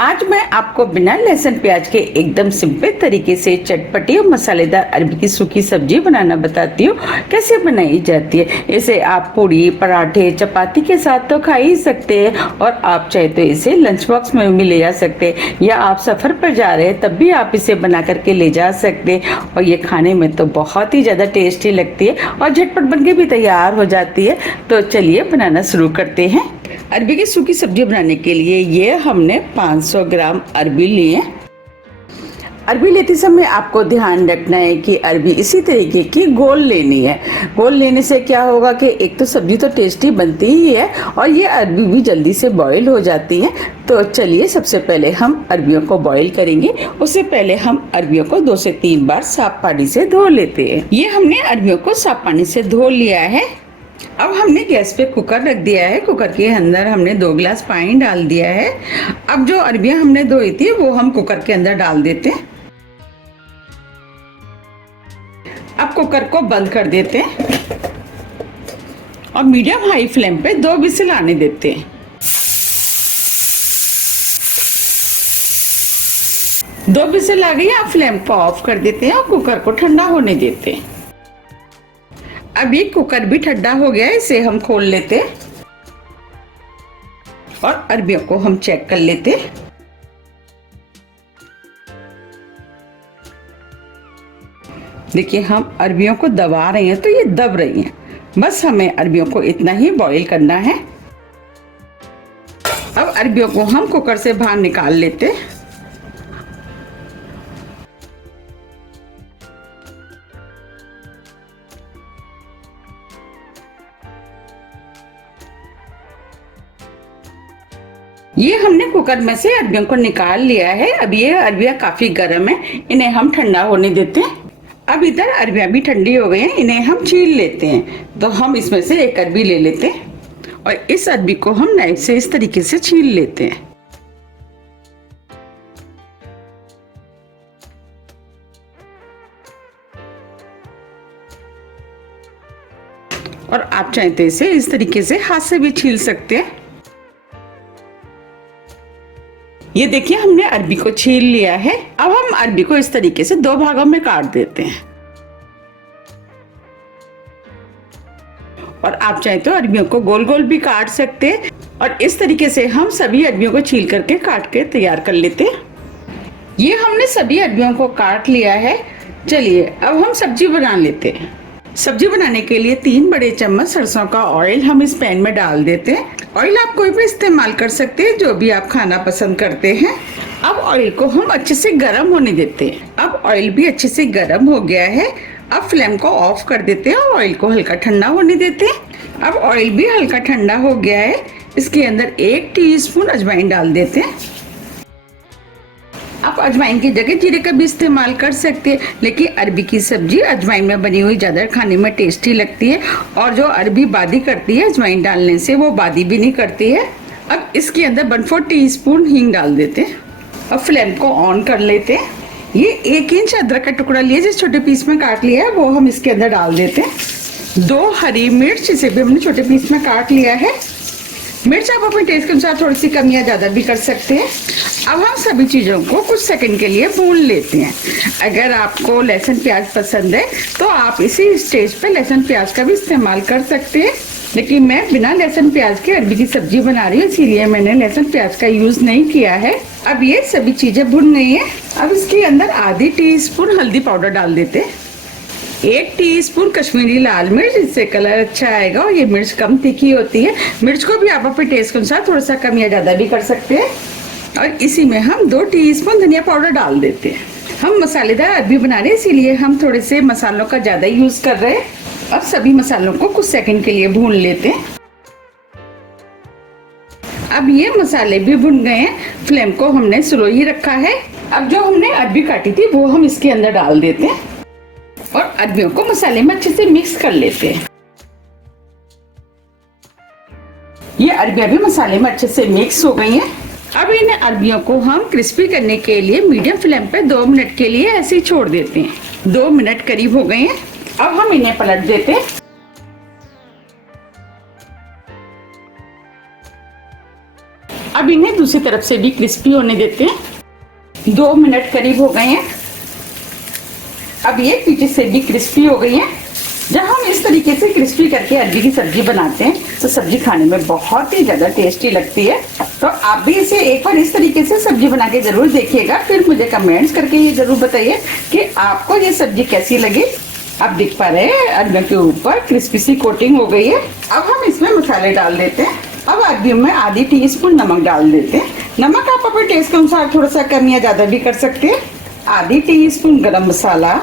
आज मैं आपको बिना लहसुन प्याज के एकदम सिंपल तरीके से चटपटी और मसालेदार अरबी की सूखी सब्जी बनाना बताती हूँ कैसे बनाई जाती है। इसे आप पूड़ी, पराठे, चपाती के साथ तो खा ही सकते हैं और आप चाहे तो इसे लंच बॉक्स में भी ले जा सकते हैं या आप सफर पर जा रहे हैं तब भी आप इसे बना करके ले जा सकते हैं और ये खाने में तो बहुत ही ज़्यादा टेस्टी लगती है और झटपट बन के भी तैयार हो जाती है। तो चलिए बनाना शुरू करते हैं। अरबी की सूखी सब्जी बनाने के लिए ये हमने 500 ग्राम अरबी लिए। अरबी लेते समय आपको ध्यान रखना है कि अरबी इसी तरीके की गोल लेनी है। गोल लेने से क्या होगा कि एक तो सब्जी तो टेस्टी बनती ही है और ये अरबी भी जल्दी से बॉईल हो जाती है। तो चलिए सबसे पहले हम अरबियों को बॉईल करेंगे। उससे पहले हम अरबियों को 2 से 3 बार साफ पानी से धो लेते हैं। ये हमने अरबियों को साफ पानी से धो लिया है। अब हमने गैस पे कुकर रख दिया है। कुकर के अंदर हमने 2 गिलास पानी डाल दिया है। अब जो अरबियां हमने धोई थी वो हम कुकर के अंदर डाल देते हैं। अब कुकर को बंद कर देते हैं और मीडियम हाई फ्लेम पे 2 विसिल आने देते हैं। 2 विसिल आ गई, आप फ्लेम को ऑफ कर देते हैं और कुकर को ठंडा होने देते हैं। अब ये कुकर भी ठंडा हो गया है, इसे हम खोल लेते हैं और अरबियों को हम चेक कर लेते हैं। देखिए हम अरबियों को दबा रहे हैं तो ये दब रही हैं। बस हमें अरबियों को इतना ही बॉईल करना है। अब अरबियों को हम कुकर से बाहर निकाल लेते हैं। ये हमने कुकर में से अरबियों को निकाल लिया है। अब ये अरबियां काफी गर्म है, इन्हें हम ठंडा होने देते हैं। अब इधर अरबियां भी ठंडी हो गई हैं, इन्हें हम छील लेते हैं। तो हम इसमें से एक अरबी ले लेते हैं और इस अरबी को हम नाइफ से इस तरीके से छील लेते हैं। और आप चाहें तो इसे इस तरीके से हाथ से भी छील सकते हैं। ये देखिए हमने अरबी को छील लिया है। अब हम अरबी को इस तरीके से 2 भागों में काट देते हैं और आप चाहे तो अरबियों को गोल गोल भी काट सकते हैं और इस तरीके से हम सभी अरबियों को छील करके काट के तैयार कर लेते हैं। ये हमने सभी अरबियों को काट लिया है। चलिए अब हम सब्जी बना लेते हैं। सब्जी बनाने के लिए 3 बड़े चम्मच सरसों का ऑयल हम इस पैन में डाल देते हैं। ऑयल आप कोई भी इस्तेमाल कर सकते हैं जो भी आप खाना पसंद करते हैं। अब ऑयल को हम अच्छे से गर्म होने देते हैं। अब ऑयल भी अच्छे से गर्म हो गया है। अब फ्लेम को ऑफ कर देते हैं और ऑयल को हल्का ठंडा होने देते हैं। अब ऑयल भी हल्का ठंडा हो गया है। इसके अंदर 1 टीस्पून अजवाइन डाल देते हैं। आप अजवाइन की जगह जीरे का भी इस्तेमाल कर सकते हैं, लेकिन अरबी की सब्जी अजवाइन में बनी हुई ज़्यादा खाने में टेस्टी लगती है और जो अरबी बादी करती है अजवाइन डालने से वो बादी भी नहीं करती है। अब इसके अंदर 1/4 टीस्पून हींग डाल देते हैं। अब फ्लेम को ऑन कर लेते हैं। ये 1 इंच अदरक का टुकड़ा लिया जिस छोटे पीस में काट लिया है वो हम इसके अंदर डाल देते हैं। 2 हरी मिर्च, इसे भी हमने छोटे पीस में काट लिया है। मिर्च आप अपने टेस्ट के अनुसार थोड़ी सी कम या ज़्यादा भी कर सकते हैं। अब हम सभी चीज़ों को कुछ सेकंड के लिए भून लेते हैं। अगर आपको लहसुन प्याज पसंद है तो आप इसी स्टेज पे लहसुन प्याज का भी इस्तेमाल कर सकते हैं, लेकिन मैं बिना लहसुन प्याज के अरबी की सब्जी बना रही हूँ इसीलिए मैंने लहसुन प्याज का यूज़ नहीं किया है। अब ये सभी चीज़ें भुन गई हैं। अब इसके अंदर आधी टीस्पून हल्दी पाउडर डाल देते हैं। 1 टीस्पून कश्मीरी लाल मिर्च, इससे कलर अच्छा आएगा और ये मिर्च कम तीखी होती है। मिर्च को भी आप अपने टेस्ट के अनुसार थोड़ा सा कम या ज़्यादा भी कर सकते हैं। और इसी में हम 2 टीस्पून धनिया पाउडर डाल देते हैं। हम मसालेदार अरबी बना रहे हैं इसीलिए हम थोड़े से मसालों का ज़्यादा यूज़ कर रहे हैं। अब सभी मसालों को कुछ सेकंड के लिए भून लेते हैं। अब ये मसाले भी भुन गए हैं। फ्लेम को हमने स्लो ही रखा है। अब जो हमने अरबी काटी थी वो हम इसके अंदर डाल देते हैं और अरबियों को मसाले में अच्छे से मिक्स कर लेते हैं। ये अरबियां भी मसाले में अच्छे से मिक्स हो गई हैं। अब इन अरबियों को हम क्रिस्पी करने के लिए मीडियम फ्लेम पे 2 मिनट के लिए ऐसे ही छोड़ देते हैं। 2 मिनट करीब हो गए हैं। अब हम इन्हें पलट देते हैं। अब इन्हें दूसरी तरफ से भी क्रिस्पी होने देते हैं। 2 मिनट करीब हो गए हैं। अब ये पीछे से भी क्रिस्पी हो गई है। जब हम इस तरीके से क्रिस्पी करके अरबी की सब्जी बनाते हैं तो सब्जी खाने में बहुत ही ज्यादा टेस्टी लगती है। तो आप भी इसे एक बार इस तरीके से सब्जी बना के जरूर देखिएगा, फिर मुझे कमेंट्स करके ये जरूर बताइए कि आपको ये सब्जी कैसी लगी। आप देख पा रहे हैं अरबियों के ऊपर क्रिस्पी सी कोटिंग हो गई है। अब हम इसमें मसाले डाल देते हैं। अब अरबियों में आधी टीस्पून नमक डाल देते हैं। नमक आप अपने टेस्ट के अनुसार थोड़ा सा कम या ज्यादा भी कर सकते हैं। आधी टीस्पून गरम मसाला,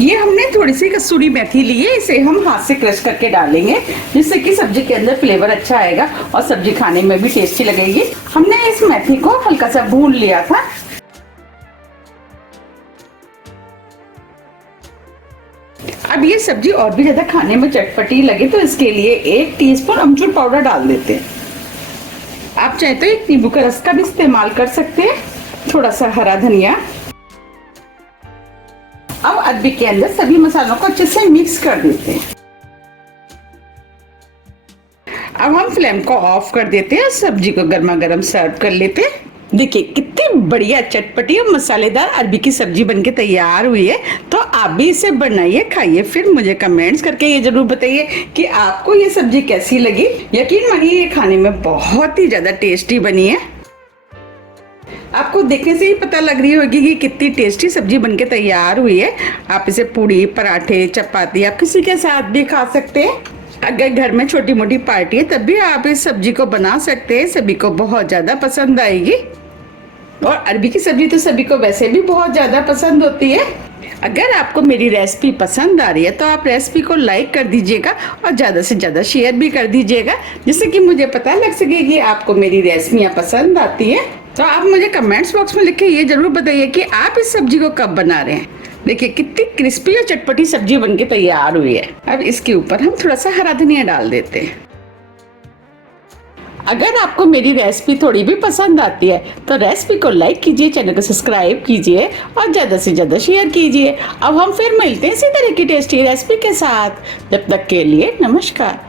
ये हमने थोड़ी सी कसूरी मेथी ली है, इसे हम हाथ से क्रश करके डालेंगे जिससे कि सब्जी के अंदर फ्लेवर अच्छा आएगा और सब्जी खाने में भी टेस्टी लगेगी। हमने इस मेथी को हल्का सा भून लिया था। अब ये सब्जी और भी ज्यादा खाने में चटपटी लगे तो इसके लिए 1 टीस्पून अमचूर पाउडर डाल देते हैं। आप चाहे तो एक नींबू का रस का भी इस्तेमाल कर सकते हैं। थोड़ा सा हरा धनिया। अब अरबी के अंदर सभी मसालों को अच्छे से मिक्स कर देते हैं। अब हम फ्लेम को ऑफ कर देते हैं, सब्जी को गर्मा गर्म सर्व कर लेते हैं। देखिए कितनी बढ़िया चटपटी और मसालेदार अरबी की सब्जी बनके तैयार हुई है। तो आप भी इसे बनाइए, खाइए, फिर मुझे कमेंट्स करके ये जरूर बताइए कि आपको ये सब्जी कैसी लगी। यकीन मानिए ये खाने में बहुत ही ज्यादा टेस्टी बनी है। आपको देखने से ही पता लग रही होगी कि कितनी टेस्टी सब्जी बनके तैयार हुई है। आप इसे पूड़ी, पराठे, चपाती आप किसी के साथ भी खा सकते हैं। अगर घर में छोटी मोटी पार्टी है तब भी आप इस सब्जी को बना सकते हैं, सभी को बहुत ज्यादा पसंद आएगी। और अरबी की सब्जी तो सभी को वैसे भी बहुत ज्यादा पसंद होती है। अगर आपको मेरी रेसिपी पसंद आ रही है तो आप रेसिपी को लाइक कर दीजिएगा और ज़्यादा से ज़्यादा शेयर भी कर दीजिएगा, जिससे कि मुझे पता लग सके कि आपको मेरी रेसिपियाँ पसंद आती है। तो आप मुझे कमेंट्स बॉक्स में लिख के ये जरूर बताइए कि आप इस सब्जी को कब बना रहे हैं। देखिए कितनी क्रिस्पी और चटपटी सब्जी बनके तैयार हुई है। अब इसके ऊपर हम थोड़ा सा हरा धनिया डाल देते हैं। अगर आपको मेरी रेसिपी थोड़ी भी पसंद आती है तो रेसिपी को लाइक कीजिए, चैनल को सब्सक्राइब कीजिए और ज़्यादा से ज़्यादा शेयर कीजिए। अब हम फिर मिलते हैं इसी तरह की टेस्टी रेसिपी के साथ। जब तक के लिए नमस्कार।